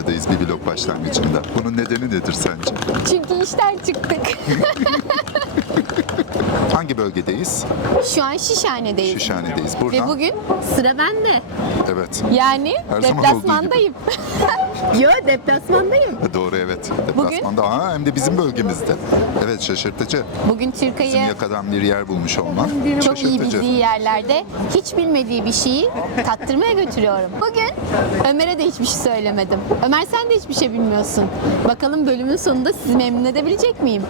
Aradayız bir vlog başlangıcında. Bunun nedeni nedir sence? Çünkü işten çıktık. Hangi bölgedeyiz? Şu an Şişhane'deyiz. Şişhane'deyiz. Ve Buradan. bugün sıra bende. Evet. Yani Her zaman deplasmandayım. Yo deplasmandayım. Doğru evet. Deplasmanda. Aa, hem de bizim bölgemizde. Evet şaşırtıcı. Bugün Bizim yakadan bir yer bulmuş olman çok iyi şaşırtıcı. bildiği yerlerde hiç bilmediği bir şeyi tattırmaya götürüyorum. Bugün Ömer'e de hiçbir şey söylemedim. Ömer sen de hiçbir şey bilmiyorsun. Bakalım bölümün sonunda sizi memnun edebilecek miyim?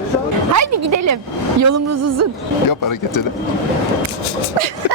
Haydi gidelim. Yolumuz uzun. Yap hareketini.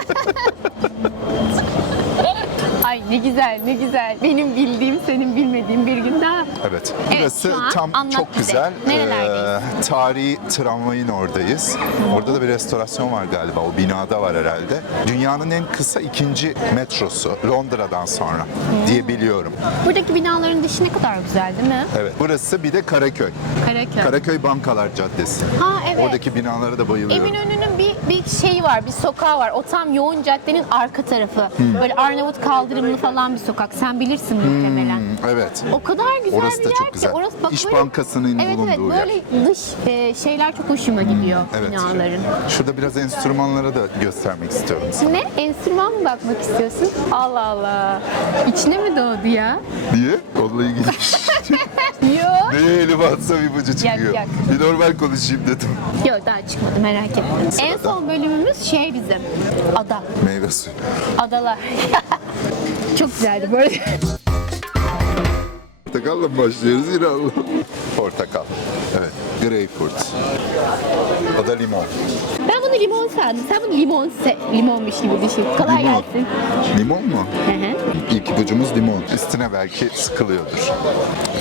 ne güzel ne güzel. Benim bildiğim senin bilmediğin bir gün daha. Evet. Evet, Burası şu an tam anlat çok bize. güzel. Nerelerdeyiz? Ee, tarihi tramvayın oradayız. Orada da bir restorasyon var galiba. O binada var herhalde. Dünyanın en kısa ikinci metrosu Londra'dan sonra Hmm. diye biliyorum. Buradaki binaların dışı ne kadar güzel değil mi? Evet. Burası bir de Karaköy. Karaköy. Karaköy Bankalar Caddesi. Ha evet. Oradaki binalara da bayılıyorum. Eminönü'nün bir bir şeyi var, bir sokağı var. O tam yoğun caddenin arka tarafı. Hmm. Böyle Arnavut kaldırımlı falan bir sokak. Sen bilirsin muhtemelen. Hmm, evet. O kadar güzel Orası bir da yer çok ki. güzel. Orası bak İş böyle, Bankası'nın evet, evet, bulunduğu yer. böyle dış e, şeyler çok hoşuma gidiyor Evet. binaların. Şurada biraz enstrümanlara da göstermek istiyorum. Ne? Enstrüman mı bakmak istiyorsun? Allah Allah. İçine mi doğdu ya? Niye? Onunla ilgili Yok. Neye elime atsam ipucu çıkıyor. yak. Bir normal konuşayım dedim. Yok daha çıkmadı merak etme. En son bölümümüz şey bizim. Ada. Meyve suyu. Adalar. çok güzeldi arada. Portakalla mı başlıyoruz yine Allah? Portakal. Evet. Greyfurt. O da limon. Ben bunu limon sandım. Sen bunu limon se limonmuş gibi düşün. Kolay Limon. gelsin. Limon mu? Hı hı. İlk ipucumuz limon. Üstüne belki sıkılıyordur.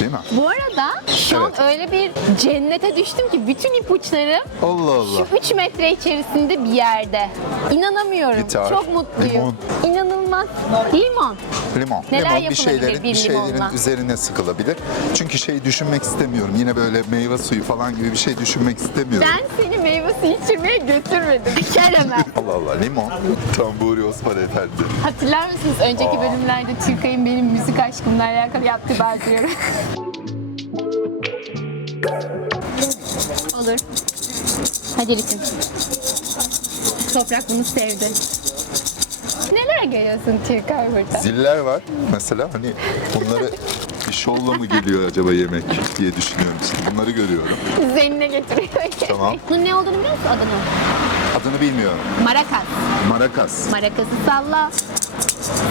Değil mi? Bu arada şu Evet. an öyle bir cennete düştüm ki bütün ipuçları Allah Allah. şu 3 metre içerisinde bir yerde. İnanamıyorum. Gitar, Çok mutluyum. limon. İnanılmaz. Limon. Limon. Neler limon bir yapılabilir şeylerin, bir bir şeylerin üzerine sıkılabilir. Çünkü şey düşünmek istemiyorum. Yine böyle meyve suyu falan gibi bir şey düşünmek istemiyorum. Ben seni suyu içirmeye götürmedim. Gel hemen. Allah Allah limon. Tamburi Osman Efendi. Hatırlar mısınız önceki bölümlerde Türkay'ın benim müzik aşkımla alakalı yaptığı bazı yorum? Olur. Hadi ritim. Toprak bunu sevdi. Neler görüyorsun Türkay burada? Ziller var mesela hani bunları bir şovla mı geliyor acaba yemek diye düşünüyorum şimdi. Bunları görüyorum. Zeynine getiriyor. Tamam. Bunun ne olduğunu biliyor musun adını? Adını bilmiyorum. Marakas. Marakas. Marakası salla.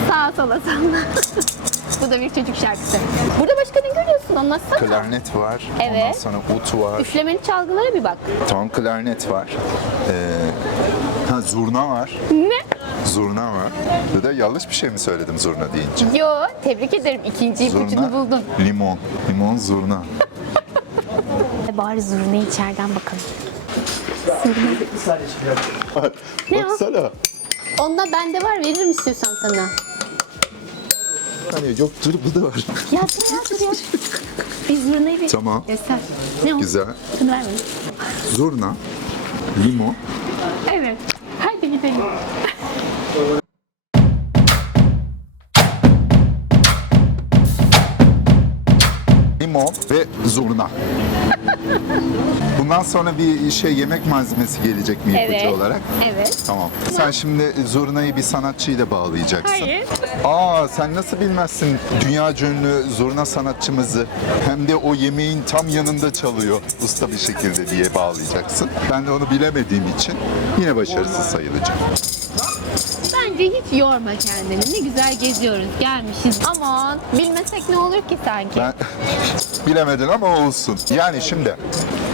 Sağa sola salla. Bu da bir çocuk şarkısı. Burada başka ne görüyorsun anlatsana. Klarnet var. Ondan Evet. sonra ut var. Üflemeli çalgılara bir bak. Tamam klarnet var. Ee, ha zurna var. Ne? Zurna var. Ya da yanlış bir şey mi söyledim zurna deyince? Yo tebrik ederim ikinci ipucunu buldun. limon. Limon zurna. Bari zurnayı içeriden bakalım. Ne o? Baksana. Onda bende var veririm istiyorsan sana. Hani yok dur bu da var. Ya dur ya dur ya. Biz zurnayı bir Tamam. göster. Ne o? Güzel. Şunu ver bana. Zurna, limon, Evet. Hadi gidelim. Limon ve zurna. Bundan sonra bir şey yemek malzemesi gelecek mi ipucu Evet. olarak? Evet. Tamam. Sen şimdi zurnayı bir sanatçıyla bağlayacaksın. Hayır. Aa sen nasıl bilmezsin dünya ünlü zurna sanatçımızı hem de o yemeğin tam yanında çalıyor usta bir şekilde diye bağlayacaksın. Ben de onu bilemediğim için yine başarısız sayılacağım. Bence hiç yorma kendini. Ne güzel geziyoruz, gelmişiz. Aman bilmesek ne olur ki sanki? Ben bilemedin ama olsun. Yani şimdi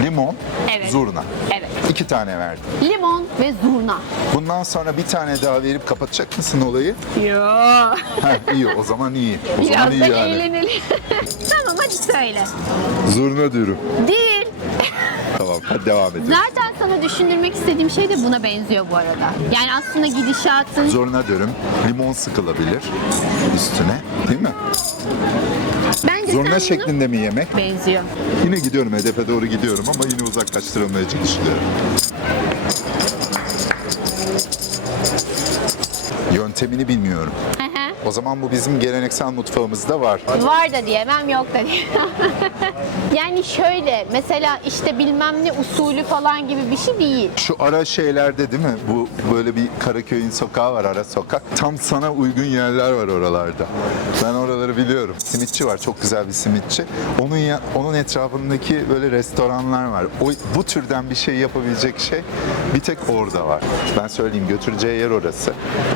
limon, Evet. zurna. Evet. İki tane verdim. Limon ve zurna. Bundan sonra bir tane daha verip kapatacak mısın olayı? Yo. Heh, iyi o zaman iyi. O zaman Biraz iyi da yani. eğlenelim. tamam hadi söyle. Zurna diyorum. Değil. Tamam hadi devam edelim. Zaten sana düşündürmek istediğim şey de buna benziyor bu arada. Yani aslında gidişatın Zoruna diyorum. Limon sıkılabilir üstüne. Değil mi? bence Zoruna bunu şeklinde mi yemek? benziyor. Yine gidiyorum hedefe doğru gidiyorum ama yine uzaklaştırılmaya çalışıyorum. Yöntemini bilmiyorum. O zaman bu bizim geleneksel mutfağımızda var. Var da diyemem, yok da diyemem. yani şöyle, mesela işte bilmem ne usulü falan gibi bir şey değil. Şu ara şeylerde değil mi? Bu böyle bir Karaköy'ün sokağı var ara sokak. Tam sana uygun yerler var oralarda. Ben oraları biliyorum. Simitçi var çok güzel bir simitçi. Onun ya, onun etrafındaki böyle restoranlar var. O bu türden bir şey yapabilecek şey bir tek orada var. Ben söyleyeyim götüreceği yer orası.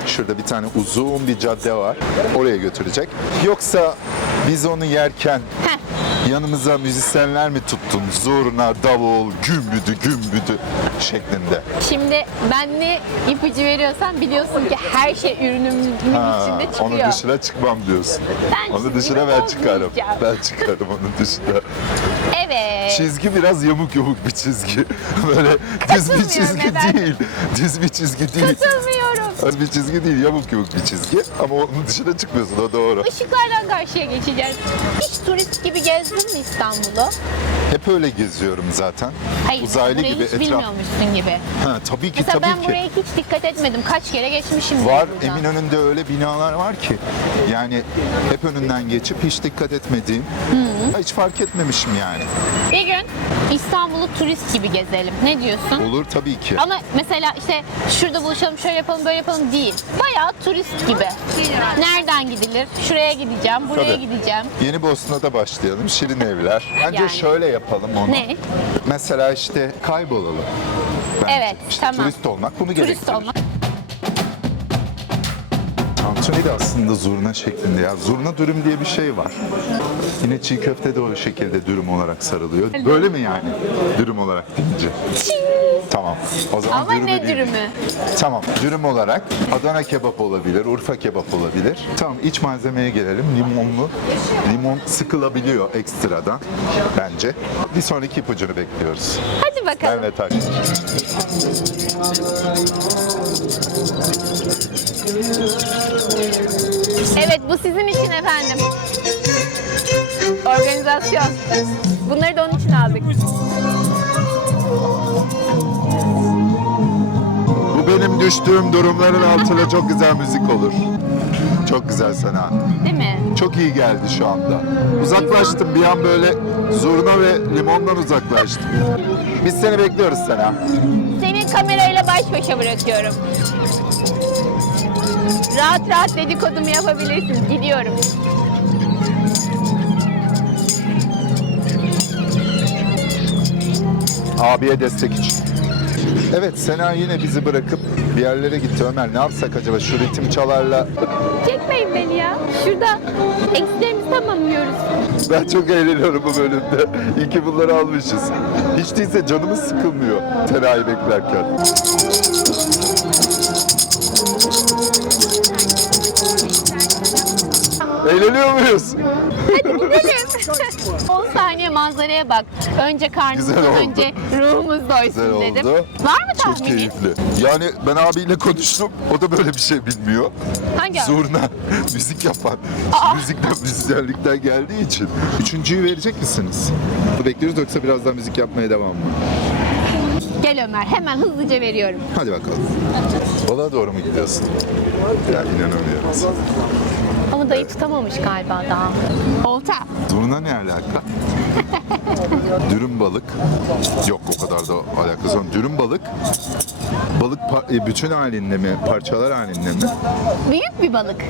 Şurada bir tane uzun bir cadde var. Oraya götürecek. Yoksa biz onu yerken yanımıza müzisyenler mi tuttun? Zurna, davul, gümbüdü, gümbüdü şeklinde. Şimdi ben ne ipucu veriyorsam biliyorsun ki her şey ürünümün Ha, içinde çıkıyor. onun dışına çıkmam diyorsun. Ben çizgimi dışına ben çıkarım. Ben çıkarım onun dışına. Evet. Çizgi biraz yamuk yamuk bir çizgi. Böyle düz bir Katılmıyorum çizgi efendim. değil. Düz bir çizgi değil. Katılmıyorum. Düz bir çizgi değil, yamuk yamuk bir çizgi. Ama onun dışına çıkmıyorsun, o doğru. Işıklardan karşıya geçeceğiz. Hiç turist gibi gezdin mi İstanbul'u? Hep öyle geziyorum zaten. Hayır, Uzaylı burayı gibi hiç etraf. bilmiyormuşsun gibi. Ha, tabii ki Mesela tabii ben ki. buraya hiç dikkat etmedim. Kaç kere geçmişim Var buradan. Eminönü'nde öyle binalar var ki yani hep önünden geçip hiç dikkat etmediğim, hiç fark etmemişim yani. Bir gün İstanbul'u turist gibi gezelim. Ne diyorsun? Olur tabii ki. Ama mesela işte şurada buluşalım, şöyle yapalım, böyle yapalım değil. Bayağı turist gibi. Nereden gidilir? Şuraya gideceğim, buraya Tabii. gideceğim. Yeni Bosna'da başlayalım. Şirin evler. Bence Yani. şöyle yapalım onu. Ne? Mesela işte kaybolalım. Bence. Evet, İşte tamam. Turist olmak bunu Turist gerektirir. olmak. Tantuni de aslında zurna şeklinde ya. Zurna dürüm diye bir şey var. Yine çiğ köfte de o şekilde dürüm olarak sarılıyor. Böyle mi yani? Dürüm olarak deyince. Tamam. O zaman Ama dürümü ne değil. dürümü? Tamam. Dürüm olarak Adana kebap olabilir, Urfa kebap olabilir. Tamam iç malzemeye gelelim. Limonlu. Limon sıkılabiliyor ekstradan bence. Bir sonraki ipucunu bekliyoruz. Hadi bakalım. Evet Ak. Evet bu sizin için efendim. Organizasyon. Bunları da onun için aldık. Düştüğüm durumların altına çok güzel müzik olur. Çok güzel sana. Değil mi? Çok iyi geldi şu anda. Uzaklaştım bir an böyle zurna ve limondan uzaklaştım. Biz seni bekliyoruz sana. Seni kamerayla baş başa bırakıyorum. Rahat rahat dedikodumu yapabilirsin. Gidiyorum. Abiye destek için. Evet Sena yine bizi bırakıp bir yerlere gitti. Ömer ne yapsak acaba şu ritim çalarla? Çekmeyin beni ya. Şurada eksilerimizi tamamlıyoruz. Ben çok eğleniyorum bu bölümde. İyi ki bunları almışız. Hiç değilse canımız sıkılmıyor Sena'yı beklerken. Eğleniyor muyuz? Gidelim. 10 saniye manzaraya bak. Önce karnımız, Güzel oldu. önce ruhumuz Güzel doysun dedim. oldu. Var mı Çok keyifli. Yani ben abiyle konuştum. O da böyle bir şey bilmiyor. Hangi abi? Zurna, müzik yapan. Aa. Müzikten, müzisyenlikten geldiği için. Üçüncüyü verecek misiniz? Bu bekliyoruz yoksa birazdan müzik yapmaya devam mı? Gel Ömer hemen hızlıca veriyorum. Hadi bakalım. Balığa doğru mu gidiyorsun? Ya inanamıyorum. Ama dayı tutamamış galiba daha. Olta. Zurna ne alaka? Dürüm balık. Yok o kadar da alakası yok. Dürüm balık. Balık e, bütün halinde mi? Parçalar halinde mi? Büyük bir balık.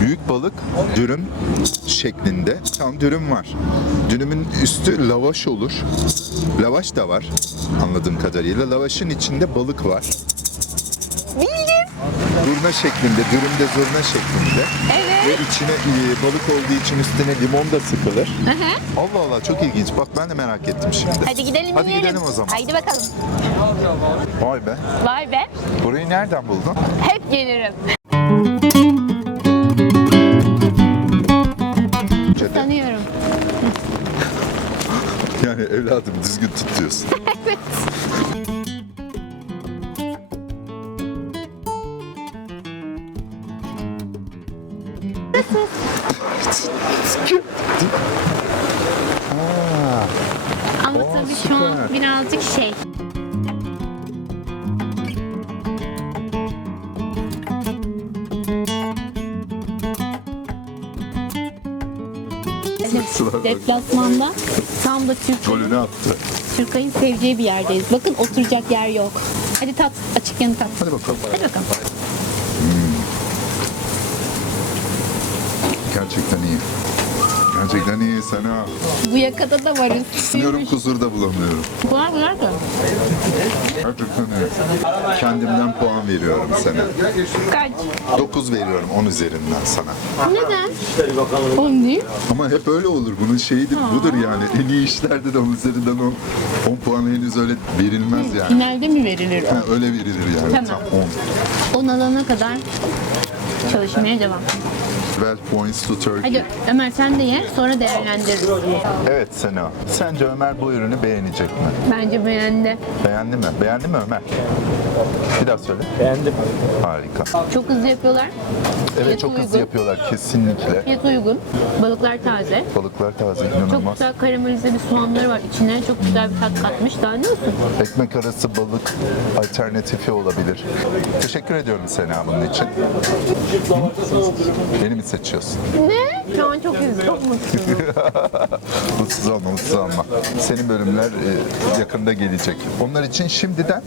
Büyük balık dürüm şeklinde. Tam dürüm var. Dürümün üstü lavaş olur. Lavaş da var anladığım kadarıyla. Lavaşın içinde balık var. Bildin. zurna şeklinde, dürümde zurna şeklinde. Evet. Ve içine e, balık olduğu için üstüne limon da sıkılır. Hı hı. Allah Allah çok ilginç. Bak ben de merak ettim şimdi. Hadi gidelim Hadi yiyelim. gidelim o zaman. Haydi bakalım. Vay be. Vay be. Burayı nereden buldun? Hep gelirim. Tanıyorum. Yani evladım düzgün tut diyorsun. Aa, Ama tabii şu an birazcık şey. Var. Deplasmanda tam da golünü attı. Türkay'ın seveceği bir yerdeyiz. Bakın oturacak yer yok. Hadi tat. Açık yanı tat. Hadi bakalım. Hadi bakalım. Gerçekten iyi. Gerçekten iyi sana. Bu yakada da varız. Sınıyorum kusur da bulamıyorum. Bunlar güzel ki. Gerçekten iyi. Kendimden puan veriyorum sana. Kaç? 9 veriyorum 10 üzerinden sana. Neden? On değil. Ama hep öyle olur. Bunun şeyi de budur yani. En iyi işlerde de 10 üzerinden 10, 10 puan henüz öyle verilmez yani. Finalde mi verilir? Ha, öyle verilir yani. Tamam. Tam 10. 10 alana kadar çalışmaya devam. 12 points to Turkey. Hadi Ömer sen de ye sonra değerlendiririz. Evet Sena. Sence Ömer bu ürünü beğenecek mi? Bence beğendi. Beğendi mi? Beğendi mi Ömer? Bir daha söyle. Beğendim. Harika. Çok hızlı yapıyorlar. Evet Fiyatı çok hızlı uygun. yapıyorlar kesinlikle. Fiyat uygun. Balıklar taze. Balıklar taze Çok inanılmaz. güzel karamelize bir soğanları var. İçine çok güzel bir tat katmış. Daha ne olsun? Ekmek arası balık alternatifi olabilir. Teşekkür ediyorum Sena bunun için. Hı? Beni mi seçiyorsun? Ne? Şu an çok üzüldüm. Çok mutluyum. Mutsuz olma, mutsuz olma. Senin bölümler e, yakında gelecek. Onlar için şimdiden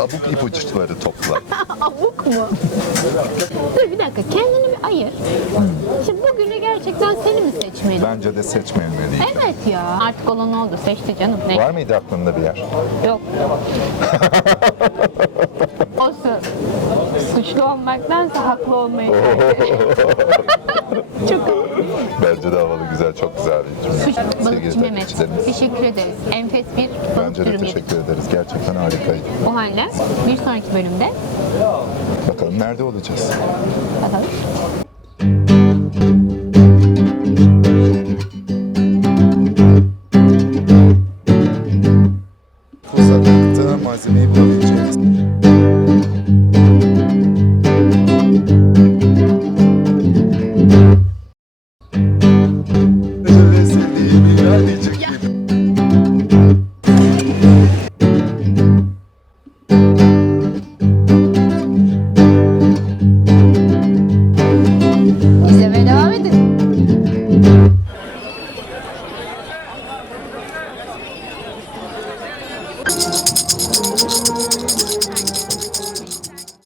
abuk ipuçları topla. Abuk mu? Dur bir dakika. Kendini bir ayır. Şimdi bugünü gerçekten seni mi seçmeli? Bence de seçmemeliydi. Evet ya. Artık olan oldu. Seçti canım. Ne? Var mıydı aklında bir yer? Yok. Olsun. Suçlu olmaktansa haklı olmayı Çok Bence de havalı güzel, çok güzel bir cümle. Suç Sevgili Mehmet. takipçilerimiz, Teşekkür ederiz. Enfes bir balık Bence de dürüm yedik. teşekkür ederiz. Gerçekten harikaydı. O halde bir sonraki bölümde Bakalım nerede olacağız? bakalım.